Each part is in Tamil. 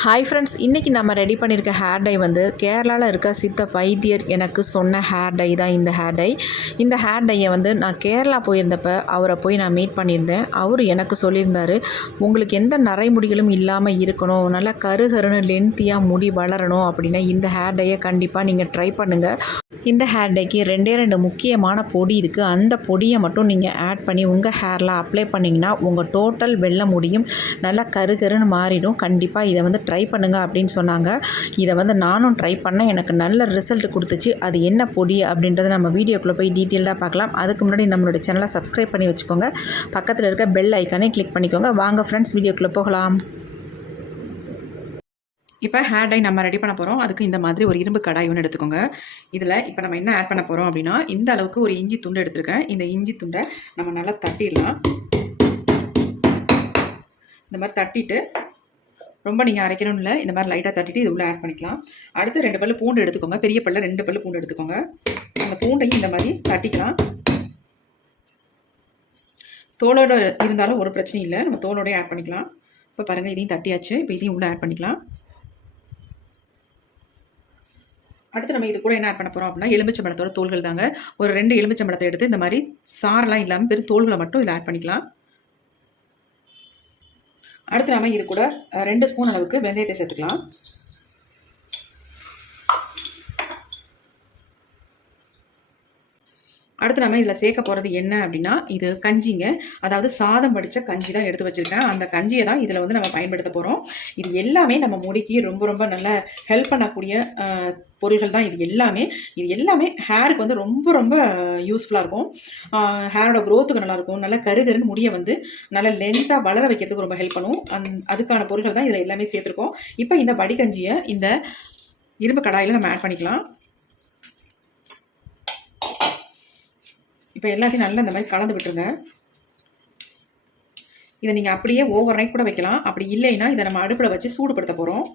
ஹாய் ஃப்ரெண்ட்ஸ் இன்றைக்கி நம்ம ரெடி பண்ணியிருக்க ஹேர் டை வந்து கேரளாவில் இருக்க சித்த வைத்தியர் எனக்கு சொன்ன ஹேர் டை தான் இந்த ஹேர் டை இந்த ஹேர் டையை வந்து நான் கேரளா போயிருந்தப்ப அவரை போய் நான் மீட் பண்ணியிருந்தேன். அவர் எனக்கு சொல்லியிருந்தார் உங்களுக்கு எந்த நரைமுடிகளும் இல்லாமல் இருக்கணும் நல்லா கருகருன்னு லென்த்தியாக முடி வளரணும் அப்படின்னா இந்த ஹேர் டையை கண்டிப்பாக நீங்கள் ட்ரை பண்ணுங்கள் இந்த ஹேர் டைக்கு ரெண்டே ரெண்டு முக்கியமான பொடி இருக்குது அந்த பொடியை மட்டும் நீங்கள் ஆட் பண்ணி உங்கள் ஹேரில் அப்ளை பண்ணிங்கன்னா உங்கள் டோட்டல் வெள்ளை முடியும். நல்லா கருகருன்னு மாறிடும். கண்டிப்பாக இதை வந்து ட்ரை பண்ணுங்கள் அப்படின்னு சொன்னாங்க. இதை வந்து நானும் ட்ரை பண்ணேன். எனக்கு நல்ல ரிசல்ட் கொடுத்துச்சு. அது என்ன பொடி அப்படின்றத நம்ம வீடியோக்குள்ளே போய் டீட்டெயிலாக பார்க்கலாம். அதுக்கு முன்னாடி நம்மளோட சேனலை சப்ஸ்கிரைப் பண்ணி வச்சுக்கோங்க. பக்கத்தில் இருக்க பெல் ஐக்கானே கிளிக் பண்ணிக்கோங்க. வாங்க ஃப்ரெண்ட்ஸ் வீடியோக்குள்ளே போகலாம். இப்போ ஹேர் டை நம்ம ரெடி பண்ண போகிறோம் அதுக்கு இந்த மாதிரி ஒரு இரும்பு கடாய் ஒன்று எடுத்துக்கோங்க. இதில் இப்போ நம்ம என்ன ஆட் பண்ண போகிறோம் அப்படின்னா இந்த அளவுக்கு ஒரு இஞ்சி துண்டு எடுத்துருக்கேன். இந்த இஞ்சி துண்டை நம்ம நல்லா தட்டிடலாம். இந்த மாதிரி தட்டிட்டு ரொம்ப நீங்கள் அரைக்கணும்னு இல்லை இந்த மாதிரி லைட்டாக தட்டிட்டு இது உள்ளே ஆட் பண்ணிக்கலாம். அடுத்து ரெண்டு பல்லு பூண்டு எடுத்துக்கோங்க. பெரிய பல்ல ரெண்டு பல்லு பூண்டு எடுத்துக்கோங்க. அந்த பூண்டையும் இந்த மாதிரி தட்டிக்கலாம். தோலோட இருந்தாலும் ஒரு பிரச்சனையும் இல்லை. நம்ம தோலோடய ஆட் பண்ணிக்கலாம். இப்போ பாருங்கள் இதையும் தட்டியாச்சு. இப்போ இதையும் உள்ளே ஆட் பண்ணிக்கலாம். அடுத்து நம்ம இது கூட என்ன ஆட் பண்ண போகிறோம் அப்படின்னா எலுமிச்சம்பழத்தோட தோள்கள் தாங்க. ஒரு ரெண்டு எலுமிச்சம்பழத்தை எடுத்து இந்த மாதிரி சாரெலாம் இல்லாமல் பெரும் தோள்களை மட்டும் இதில் ஆட் பண்ணிக்கலாம். அடுத்து நாம் இது கூட ரெண்டு ஸ்பூன் அளவுக்கு வெந்தயத்தை சேர்த்துக்கலாம். அடுத்து நம்ம இதில் சேர்க்க போகிறது என்ன அப்படின்னா இது கஞ்சிங்க. அதாவது சாதம் படித்த கஞ்சி தான் எடுத்து வச்சுருக்கேன். அந்த கஞ்சியை தான் இதில் வந்து நம்ம பயன்படுத்த போகிறோம் இது எல்லாமே நம்ம முடிக்கு ரொம்ப ரொம்ப நல்ல ஹெல்ப் பண்ணக்கூடிய பொருள்கள் தான் இது எல்லாமே. இது எல்லாமே ஹேருக்கு வந்து ரொம்ப ரொம்ப யூஸ்ஃபுல்லாக இருக்கும். ஹேரோட க்ரோத்துக்கு நல்லாயிருக்கும் நல்ல கருகருன்னு முடியை வந்து நல்ல லென்த்தாக வளர வைக்கிறதுக்கு ரொம்ப ஹெல்ப் பண்ணும். அந் அதுக்கான பொருட்கள் தான் இதில் எல்லாமே சேர்த்துருக்கோம். இப்போ இந்த வடிகஞ்சியை இந்த இரும்பு கடாயில் நம்ம ஆட் பண்ணிக்கலாம். இப்போ எல்லாத்தையும் நல்லா இந்த மாதிரி கலந்து விட்டுருங்க. இதை நீங்கள் அப்படியே ஓவர் நைட் கூட வைக்கலாம். அப்படி இல்லைன்னா இதை நம்ம அடுப்பில் வச்சு சூடுபடுத்த போகிறோம்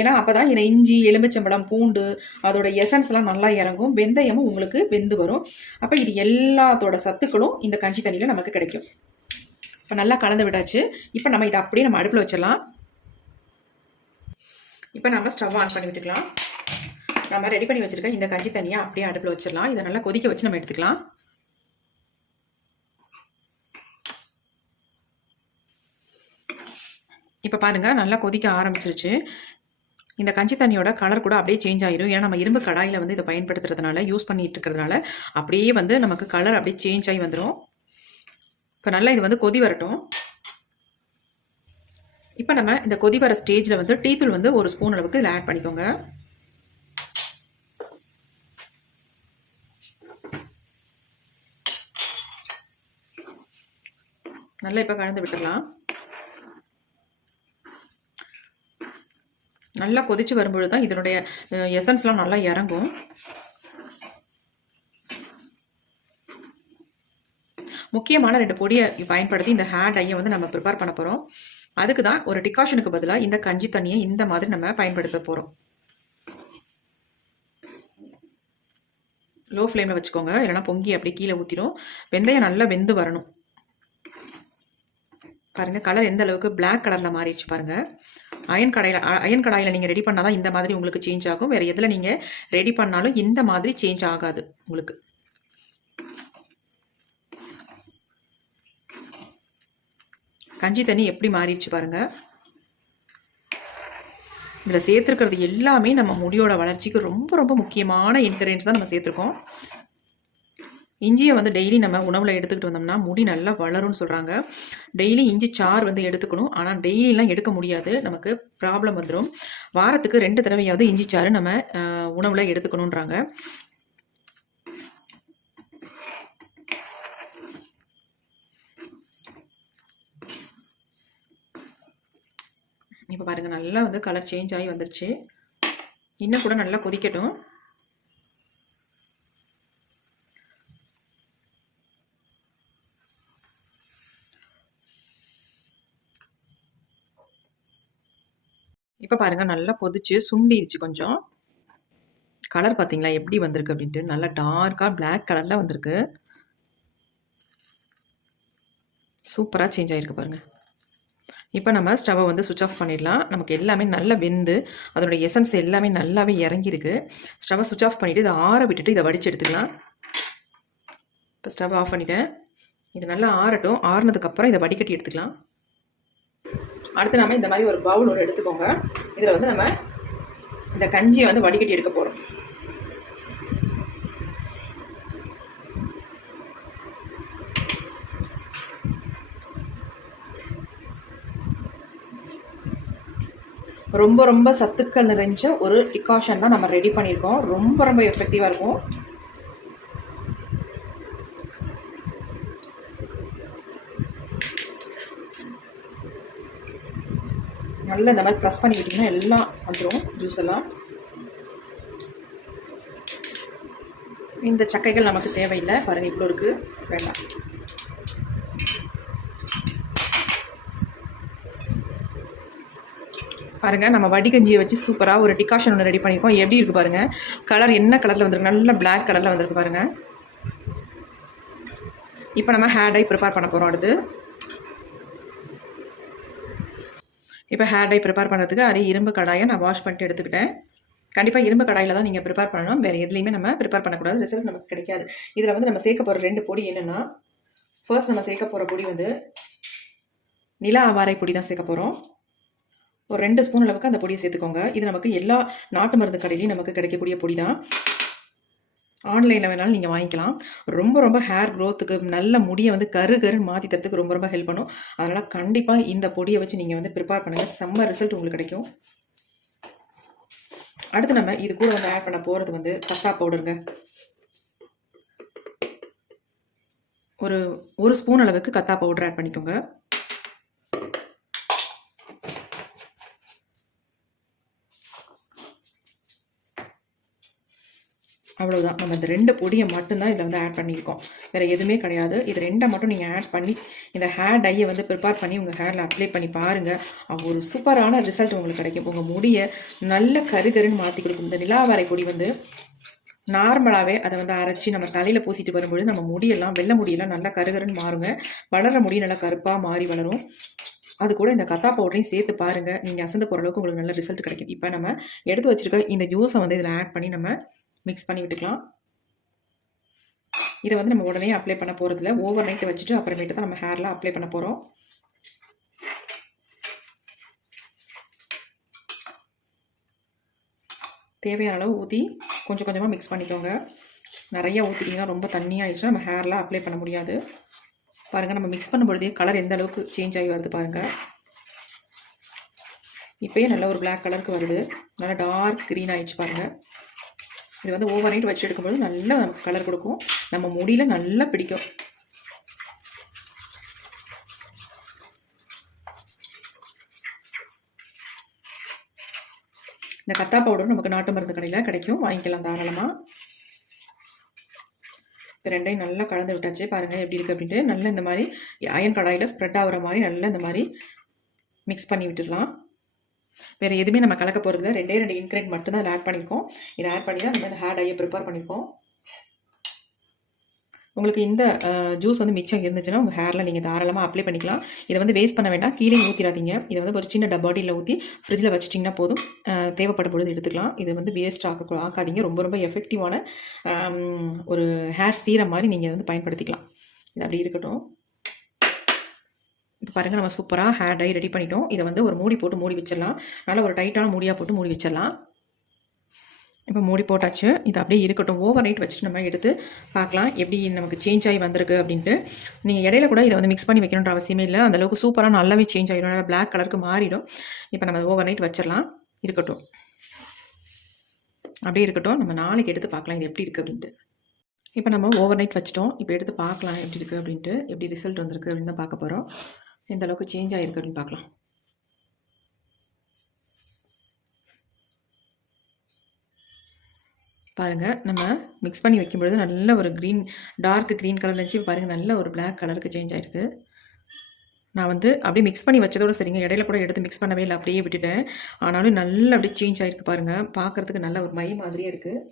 ஏன்னா அப்போ தான் இதை இஞ்சி எலுமிச்சம்பழம் பூண்டு அதோட எசன்ஸ்லாம் நல்லா இறங்கும். வெந்தயமும் உங்களுக்கு வெந்து வரும். அப்போ இது எல்லாத்தோட சத்துக்களும் இந்த கஞ்சி தண்ணியில் நமக்கு கிடைக்கும். இப்போ நல்லா கலந்து விட்டாச்சு. இப்போ நம்ம இதை அப்படியே நம்ம அடுப்பில் வச்சிடலாம். இப்போ நம்ம ஸ்டவ் ஆன் பண்ணி விட்டுக்கலாம். நம்ம ரெடி பண்ணி வச்சுருக்க இந்த கஞ்சி தண்ணியை அப்படியே அடுப்பில் வச்சிடலாம். இதை நல்லா கொதிக்க வச்சு நம்ம எடுத்துக்கலாம். இப்போ பாருங்கள் நல்லா கொதிக்க ஆரம்பிச்சிருச்சு. இந்த கஞ்சி தண்ணியோட கலர் கூட அப்படியே சேஞ்ச் ஆயிரும். ஏன்னா நம்ம இரும்பு கடாயில் வந்து இதை பயன்படுத்துறதுனால யூஸ் பண்ணிட்டு இருக்கிறதுனால அப்படியே வந்து நமக்கு கலர் அப்படியே சேஞ்ச் ஆகி வந்துடும் இப்போ நல்லா இது வந்து கொதி வரட்டும். இப்போ நம்ம இந்த கொதி வர ஸ்டேஜில் வந்து டீ தூள் வந்து ஒரு ஸ்பூன் அளவுக்கு இதில் ஆட் பண்ணிக்கோங்க. நல்லா இப்போ கலந்து விட்டுடலாம். நல்லா கொதிச்சு வரும்பொழுது தான் இதனுடைய எசன்ஸ்லாம் நல்லா இறங்கும். முக்கியமான ரெண்டு பொடியை பயன்படுத்தி இந்த ஹேர் டையை வந்து நம்ம ப்ரிப்பேர் பண்ண போகிறோம் அதுக்கு தான் ஒரு டிகாஷனுக்கு பதிலாக இந்த கஞ்சி தண்ணியை இந்த மாதிரி நம்ம பயன்படுத்த போகிறோம் லோ ஃப்ளேமில் வச்சுக்கோங்க. இல்லைன்னா பொங்கி அப்படியே கீழே ஊற்றிடும் வெந்தயம் நல்லா வெந்து வரணும். பாருங்கள் கலர் எந்த அளவுக்கு பிளாக் கலரில் மாறிடுச்சு பாருங்கள் அயன் கடையில் அயன் கடாயில் நீங்கள் ரெடி பண்ணால் தான் இந்த மாதிரி உங்களுக்கு சேஞ்ச் ஆகும். வேறு எதில் நீங்கள் ரெடி பண்ணாலும் இந்த மாதிரி சேஞ்ச் ஆகாது உங்களுக்கு. கஞ்சி தண்ணி எப்படி மாறிடுச்சு பாருங்கள் இதில் சேர்த்துருக்கிறது எல்லாமே நம்ம முடியோட வளர்ச்சிக்கு ரொம்ப ரொம்ப முக்கியமான இன்க்ரீடியன்ஸ் தான் நம்ம சேர்த்துருக்கோம். இஞ்சியை வந்து டெய்லி நம்ம உணவில் எடுத்துக்கிட்டு வந்தோம்னா முடி நல்லா வளரும்னு சொல்கிறாங்க டெய்லி இஞ்சி சாறு வந்து எடுத்துக்கணும். ஆனால் டெய்லிலாம் எடுக்க முடியாது. நமக்கு ப்ராப்ளம் வந்துடும் வாரத்துக்கு ரெண்டு தடவையாவது இஞ்சி சாறு நம்ம உணவில் எடுத்துக்கணுன்றாங்க இப்போ பாருங்கள் நல்லா வந்து கலர் சேஞ்ச் ஆகி வந்துருச்சு. இன்னும் கூட நல்லா கொதிக்கட்டும். இப்போ பாருங்கள் நல்லா கொதிச்சு சுண்டிருச்சு கொஞ்சம். கலர் பார்த்தீங்களா எப்படி வந்திருக்கு அப்படின்ட்டு. நல்லா டார்க்காக பிளாக் கலரில் வந்திருக்கு. சூப்பராக சேஞ்ச் ஆகிருக்கு பாருங்கள் இப்போ நம்ம ஸ்டவ்வை வந்து சுவிச் ஆஃப் பண்ணிடலாம். நமக்கு எல்லாமே நல்லா வெந்து அதோடய எசன்ஸ் எல்லாமே நல்லாவே இறங்கியிருக்கு. ஸ்டவ்வை சுவிச் ஆஃப் பண்ணிவிட்டு இதை ஆற விட்டுட்டு இதை வடித்து எடுத்துக்கலாம். இப்போ ஸ்டவ் ஆஃப் பண்ணிவிட்டேன் இது நல்லா ஆறட்டும். ஆறுனதுக்கப்புறம் இதை வடிகட்டி எடுத்துக்கலாம். அடுத்து நம்ம இந்த மாதிரி ஒரு பவுல் ஒன்று எடுத்துக்கோங்க. இதில் வந்து நம்ம இந்த கஞ்சியை வந்து வடிகட்டி எடுக்க போகிறோம் ரொம்ப ரொம்ப சத்துக்கள் நிறைஞ்ச ஒரு டிகாஷன் தான் நம்ம ரெடி பண்ணியிருக்கோம். ரொம்ப ரொம்ப எஃபெக்டிவாக இருக்கும். நல்லா இந்த மாதிரி ப்ரெஸ் பண்ணி விட்டிங்கன்னா எல்லாம் வந்துடும் ஜூஸ் எல்லாம். இந்த சக்கைகள் நமக்கு தேவையில்லை. பாருங்கள் இவ்வளோ இருக்குது வேண்டாம். பாருங்கள் நம்ம வடிகஞ்சியை வச்சு சூப்பராக ஒரு டிகாஷன் ஒன்று ரெடி பண்ணியிருக்கோம் எப்படி இருக்குது பாருங்கள் கலர் என்ன கலரில் வந்திருக்கு? நல்ல பிளாக் கலரில் வந்திருக்கு பாருங்கள் இப்போ நம்ம ஹேர் டை ப்ரிப்பேர் பண்ண போகிறோம் அடுத்து. இப்போ ஹேர் டை ப்ரிப்பேர் பண்ணுறதுக்கு அதே இரும்பு கடாயை நான் வாஷ் பண்ணிட்டு எடுத்துக்கிட்டேன். கண்டிப்பாக இரும்பு கடாயில் தான் நீங்கள் ப்ரிப்பேர் பண்ணணும். வேறு எதுலேயுமே நம்ம ப்ரிப்பேர் பண்ணக்கூடாது. ரிசல்ட் நமக்கு கிடைக்காது. இதில் வந்து நம்ம சேர்க்க போகிற ரெண்டு பொடி என்னென்னா ஃபர்ஸ்ட் நம்ம சேர்க்க போகிற பொடி வந்து நிலா அவாரை பொடி தான் சேர்க்க போகிறோம் ஒரு ரெண்டு ஸ்பூன் அளவுக்கு அந்த பொடியை சேர்த்துக்கோங்க. இது நமக்கு எல்லா நாட்டு மருந்து கடையிலையும் நமக்கு கிடைக்கக்கூடிய பொடி தான். ஆன்லைனில் வேணாலும் நீங்கள் வாங்கிக்கலாம். ரொம்ப ரொம்ப ஹேர் க்ரோத்துக்கு நல்ல முடியை வந்து கரு கருன்னு மாற்றி தரத்துக்கு ரொம்ப ரொம்ப ஹெல்ப் பண்ணும். அதனால் கண்டிப்பாக இந்த பொடியை வச்சு நீங்கள் வந்து ப்ரிப்பேர் பண்ணுங்கள் செம்ம ரிசல்ட் உங்களுக்கு கிடைக்கும். அடுத்து நம்ம இது கூட வந்து ஆட் பண்ண போகிறது வந்து கத்தா பவுடருங்க ஒரு ஒரு ஸ்பூன் அளவுக்கு கத்தா பவுடர் ஆட் பண்ணிக்கோங்க. அவ்வளோதான் நம்ம இந்த ரெண்டு பொடியை மட்டும்தான் இதில் வந்து ஆட் பண்ணியிருக்கோம். வேறு எதுவுமே கிடையாது. இது ரெண்டை மட்டும் நீங்கள் ஆட் பண்ணி இந்த ஹேர் டையை வந்து ப்ரிப்பேர் பண்ணி உங்கள் ஹேரில் அப்ளை பண்ணி பாருங்கள் ஒரு சூப்பரான ரிசல்ட் உங்களுக்கு கிடைக்கும். உங்கள் முடியை நல்ல கருகருன்னு மாற்றி கொடுக்கும். இந்த நிலாவரை பொடி வந்து நார்மலாகவே அதை வந்து அரைச்சி நம்ம தலையில் பூசிட்டு வரும்பொழுது நம்ம முடியெல்லாம் வெள்ளை முடியெல்லாம் நல்லா கருகருன்னு மாறுங்க. வளர முடி நல்லா கருப்பாக மாறி வளரும். அது கூட இந்த கத்தா பவுடரையும் சேர்த்து பாருங்கள் நீங்கள் அசந்து போகிற அளவுக்கு உங்களுக்கு நல்ல ரிசல்ட் கிடைக்கும். இப்போ நம்ம எடுத்து வச்சுருக்க இந்த ஜூஸை வந்து இதில் ஆட் பண்ணி நம்ம மிக்ஸ் பண்ணி விட்டுக்கலாம். இதை வந்து நம்ம உடனே அப்ளை பண்ண போகிறதில்ல ஓவர் நைட்டை வச்சுட்டு அப்புறமேட்டு தான் நம்ம ஹேரில் அப்ளை பண்ண போகிறோம் தேவையான அளவு ஊற்றி கொஞ்சம் கொஞ்சமாக மிக்ஸ் பண்ணிக்கோங்க. நிறையா ஊற்றிட்டிங்கன்னா ரொம்ப தண்ணியாகிடுச்சுன்னா நம்ம ஹேரில் அப்ளை பண்ண முடியாது. பாருங்கள் நம்ம மிக்ஸ் பண்ணும்பொழுதே கலர் எந்த அளவுக்கு சேஞ்ச் ஆகி வருது பாருங்கள் இப்போயே நல்ல ஒரு பிளாக் கலருக்கு வருது. நல்லா டார்க் க்ரீன் ஆகிடுச்சு பாருங்கள் இது வந்து ஓவர் நைட் வச்சு எடுக்கும்போது நல்லா நமக்கு கலர் கொடுக்கும். நம்ம முடியில் நல்லா பிடிக்கும். இந்த கத்தா பவுடரும் நமக்கு நாட்டு மருந்து கடையில் கிடைக்கும். வாங்கிக்கலாம் தாராளமாக இப்போ ரெண்டையும் நல்லா கலந்து விட்டாச்சு. பாருங்கள் எப்படி இருக்குது அப்படின்ட்டு. நல்லா இந்த மாதிரி அயன் கடாயில் ஸ்ப்ரெட் ஆகிற மாதிரி நல்லா இந்த மாதிரி மிக்ஸ் பண்ணி விட்டுடலாம். வேறு எதுவுமே நம்ம கலக்க போகிறதுல ரெண்டே ரெண்டு இன்க்ரீட் மட்டும் தான் ஆட் பண்ணியிருக்கோம் இதை ஆட் பண்ணி தான் நம்ம இந்த ஹேர் டையை ப்ரிப்பேர் பண்ணியிருக்கோம் உங்களுக்கு இந்த ஜூஸ் வந்து மிச்சம் இருந்துச்சுன்னா உங்கள் ஹேரில் நீங்கள் தாராளமாக அப்ளை பண்ணிக்கலாம். இதை வந்து வேஸ்ட் பண்ண வேண்டாம். கீழே ஊற்றிடாதீங்க இதை வந்து ஒரு சின்ன டப்பாட்டியில் ஊற்றி ஃப்ரிட்ஜில் வச்சிட்டிங்கன்னா போதும். தேவைப்படும் பொழுது எடுத்துக்கலாம். இது வந்து வேஸ்ட் ஆக்க ஆக்காதீங்க. ரொம்ப ரொம்ப எஃபெக்டிவான ஒரு ஹேர் சீரம் மாதிரி நீங்கள் வந்து பயன்படுத்திக்கலாம். இது அப்படி இருக்கட்டும். இப்போ பாருங்கள் நம்ம சூப்பராக ஹேர் டை ரெடி பண்ணிட்டோம். இதை வந்து ஒரு மூடி போட்டு மூடி வச்சிடலாம். நல்லா ஒரு டைட்டான மூடியாக போட்டு மூடி வச்சிடலாம். இப்போ மூடி போட்டாச்சு. இது அப்படியே இருக்கட்டும். ஓவர் நைட் வச்சுட்டு நம்ம எடுத்து பார்க்கலாம். எப்படி நமக்கு சேஞ்ச் ஆகி வந்திருக்கு அப்படின்ட்டு. நீங்கள் இடையில கூட இதை வந்து மிக்ஸ் பண்ணி வைக்கணுன்ற அவசியமே இல்லை. அந்தளவுக்கு சூப்பராக நல்லாவே சேஞ்ச் ஆகிடும் நல்லா பிளாக் கலருக்கு மாறிடும். இப்போ நம்ம ஓவர் நைட் வச்சிடலாம். இருக்கட்டும். அப்படியே இருக்கட்டும். நம்ம நாளைக்கு எடுத்து பார்க்கலாம். இது எப்படி இருக்குது அப்படின்ட்டு. இப்போ நம்ம ஓவர் நைட் வச்சிட்டோம். இப்போ எடுத்து பார்க்கலாம். எப்படி இருக்குது அப்படின்ட்டு. எப்படி ரிசல்ட் வந்திருக்கு அப்படின்னு தான் பார்க்க போகிறோம் எந்த அளவுக்கு சேஞ்ச் ஆகிருக்கு அப்படின்னு பார்க்கலாம். பாருங்கள் நம்ம மிக்ஸ் பண்ணி வைக்கும்பொழுது நல்ல ஒரு க்ரீன் டார்க் க்ரீன் கலர் இருந்துச்சு. பாருங்கள் நல்ல ஒரு பிளாக் கலருக்கு சேஞ்ச் ஆகிருக்கு நான் வந்து அப்படியே மிக்ஸ் பண்ணி வச்சதோடு சரிங்க. இடையில கூட எடுத்து மிக்ஸ் பண்ணவே இல்லை. அப்படியே விட்டுட்டேன். ஆனாலும் நல்லா அப்படியே சேஞ்ச் ஆகிருக்கு பாருங்கள் பார்க்குறதுக்கு நல்ல ஒரு மை மாதிரியே இருக்குது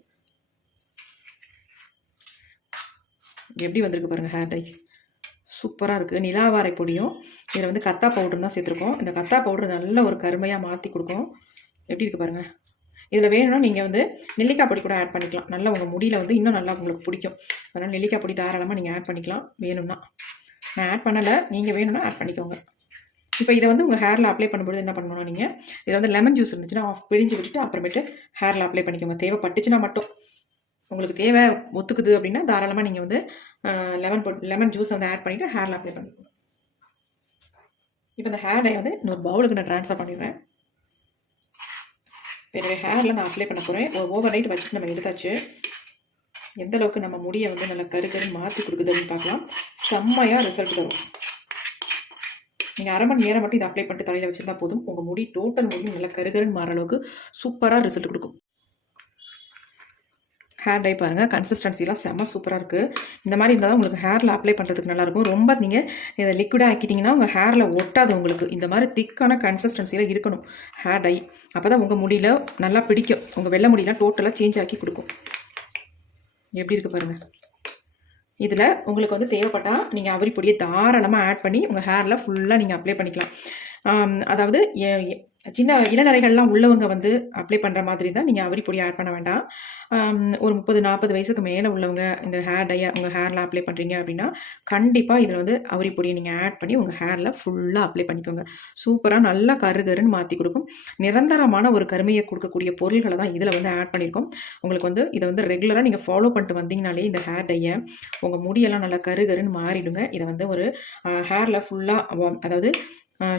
எப்படி வந்திருக்கு பாருங்கள் ஹேர் டை சூப்பராக இருக்குது நிலாவாரை பொடியும் இதில் வந்து கத்தா பவுடர் தான் சேர்த்துருக்கோம். இந்த கத்தா பவுடர் நல்ல ஒரு கருமையாக மாற்றி கொடுக்கும். எப்படி இருக்குது பாருங்கள் இதில் வேணும்னா நீங்கள் வந்து நெல்லிக்காய் பொடி கூட ஆட் பண்ணிக்கலாம். நல்லா உங்கள் முடியில் வந்து இன்னும் நல்லா உங்களுக்கு பிடிக்கும். அதனால் நெல்லிக்காய் பொடி தாராளமாக நீங்கள் ஆட் பண்ணிக்கலாம். வேணும்னா. நான் ஆட் பண்ணலை. நீங்கள் வேணும்னா ஆட் பண்ணிக்கோங்க. இப்போ இதை வந்து உங்கள் ஹேரில் அப்ளை பண்ணும்போது என்ன பண்ணணும் நீங்கள் இதில் வந்து லெமன் ஜூஸ் இருந்துச்சுன்னா ஆஃப் பிழிஞ்சு விட்டுட்டு அப்புறமேட்டு ஹேரில் அப்ளை பண்ணிக்கோங்க. தேவைப்பட்டுச்சுன்னா மட்டும். உங்களுக்கு தேவை ஒத்துக்குது அப்படின்னா தாராளமாக நீங்கள் வந்து லெமன் லெமன் ஜூஸ் வந்து ஆட் பண்ணிவிட்டு ஹேரில் அப்ளை பண்ணிக்கோங்க. இப்போ இந்த ஹேர் டை வந்து இன்னொரு பவுலுக்கு நான் ட்ரான்ஸ்ஃபர் பண்ணிடுறேன். இப்போ என்னுடைய ஹேரில் நான் அப்ளை பண்ண போகிறேன் ஓவர் நைட் வச்சுட்டு நம்ம எடுத்தாச்சு. எந்த அளவுக்கு நம்ம முடியை வந்து நல்லா கரு கருன்னு மாற்றி கொடுக்குது அப்படின்னு பார்க்கலாம். செம்மையாக ரிசல்ட் தரும் நீங்கள் அரை மணி நேரம் மட்டும் இதை அப்ளை பண்ணிட்டு தலையில் வச்சுருந்தா போதும். உங்கள் முடி டோட்டல் முடியும் நல்லா கருகருன்னு மாற அளவுக்கு சூப்பராக ரிசல்ட் கொடுக்கும். ஹேர் டை பாருங்கள் கன்சிஸ்டன்சிலாம் செம்ம சூப்பராக இருக்குது இந்த மாதிரி இருந்தால் தான் உங்களுக்கு ஹேரில் அப்ளை பண்ணுறதுக்கு நல்லாயிருக்கும் ரொம்ப நீங்கள் இதை லிக்விடாக ஆக்கிட்டிங்கன்னா உங்கள் ஹேரில் ஒட்டாது உங்களுக்கு. இந்த மாதிரி திக்கான கன்சிஸ்டன்சியில் இருக்கணும். ஹேர் டை அப்போ தான் உங்கள் முடியில் நல்லா பிடிக்கும். உங்கள் வெள்ளை முடியெலாம் டோட்டலாக சேஞ்ச் ஆக்கி கொடுக்கும். எப்படி இருக்குது பாருங்கள் இதில் உங்களுக்கு வந்து தேவைப்பட்டால் நீங்கள் அவரி பொடியை தாராளமாக ஆட் பண்ணி உங்கள் ஹேரில் ஃபுல்லாக நீங்கள் அப்ளை பண்ணிக்கலாம். அதாவது சின்ன இளநரைகள்லாம் உள்ளவங்க வந்து அப்ளை பண்ணுற மாதிரி தான் நீங்கள் அவரி பொடி ஆட் பண்ண வேண்டாம். ஒரு முப்பது நாற்பது வயசுக்கு மேலே உள்ளவங்க இந்த ஹேர் டையை உங்கள் ஹேரில் அப்ளை பண்ணுறீங்க அப்படின்னா கண்டிப்பாக இதில் வந்து அவரி பொடியை நீங்கள் ஆட் பண்ணி உங்கள் ஹேரில் ஃபுல்லாக அப்ளை பண்ணிக்கோங்க. சூப்பராக நல்லா கரு கருன்னு மாற்றி கொடுக்கும். நிரந்தரமான ஒரு கருமையை கொடுக்கக்கூடிய பொருள்களை தான் இதில் வந்து ஆட் பண்ணியிருக்கோம் உங்களுக்கு வந்து இதை வந்து ரெகுலராக நீங்கள் ஃபாலோ பண்ணிட்டு வந்தீங்கனாலே இந்த ஹேர் டையை உங்கள் முடியெல்லாம் நல்லா கரு கருன்னு மாறிடுங்க. இதை வந்து ஒரு ஹேரில் ஃபுல்லாக அதாவது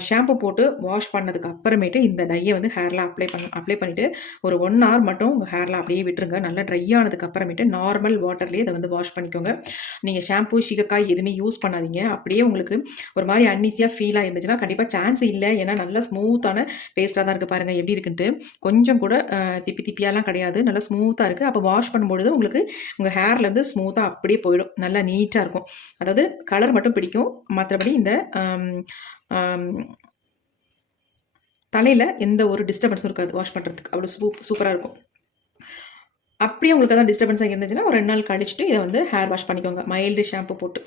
ஷாம்பு போட்டு வாஷ் பண்ணதுக்கு அப்புறமேட்டு இந்த டையை வந்து ஹேரில் அப்ளை பண்ண அப்ளை பண்ணிவிட்டு ஒரு ஒன் ஹவர் மட்டும் உங்கள் ஹேரில் அப்படியே விட்டுருங்க. நல்லா ட்ரை ஆனதுக்கு அப்புறமேட்டு நார்மல் வாட்டர்லேயே இதை வந்து வாஷ் பண்ணிக்கோங்க. நீங்கள் ஷாம்பு சீகக்காய் எதுவுமே யூஸ் பண்ணாதீங்க. அப்படியே உங்களுக்கு ஒரு மாதிரி அன்ஈஸியாக ஃபீலாக இருந்துச்சுன்னா கண்டிப்பாக சான்ஸ் இல்லை. ஏன்னா நல்லா ஸ்மூத்தான பேஸ்ட்டாக தான் இருக்குது பாருங்கள் எப்படி இருக்குன்ட்டு. கொஞ்சம் கூட திப்பி திப்பியாலாம் கிடையாது. நல்லா ஸ்மூத்தாக இருக்குது அப்போ வாஷ் பண்ணும்பொழுது உங்களுக்கு உங்கள் ஹேர்லேருந்து ஸ்மூத்தாக அப்படியே போயிடும். நல்லா நீட்டாக இருக்கும். அதாவது கலர் மட்டும் பிடிக்கும். மற்றபடி இந்த தலையில் எந்த ஒரு டிஸ்டர்பன்ஸும் இருக்காது. வாஷ் பண்ணுறதுக்கு அவ்வளோ சூ சூப்பராக இருக்கும். அப்படியே உங்களுக்கு அதான் டிஸ்டர்பன்ஸாக இருந்துச்சுன்னா ஒரு ரெண்டு நாள் கழிச்சுட்டு இதை வந்து ஹேர் வாஷ் பண்ணிக்கோங்க. மைல்டு ஷாம்பு போட்டு.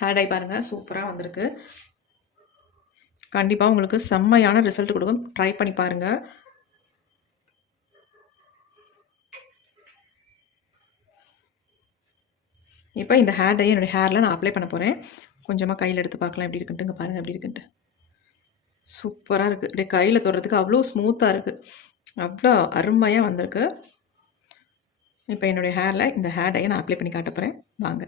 ஹேர் டை பாருங்கள் சூப்பராக வந்திருக்கு. கண்டிப்பாக உங்களுக்கு செம்மையான ரிசல்ட் கொடுக்கும். ட்ரை பண்ணி பாருங்கள் இப்போ இந்த ஹேர் டை என்னுடைய ஹேரில் நான் அப்ளை பண்ண போகிறேன் கொஞ்சமாக கையில் எடுத்து பார்க்கலாம். எப்படி இருக்குன்ட்டு பாருங்கள் எப்படி இருக்குன்ட்டு. சூப்பராக இருக்குது அப்படியே கையில் தொடுறதுக்கு அவ்வளோ ஸ்மூத்தாக இருக்குது அவ்வளோ அருமையாக வந்திருக்கு. இப்போ என்னுடைய ஹேரில் இந்த ஹேர் டையை நான் அப்ளை பண்ணி காட்ட போகிறேன் வாங்க.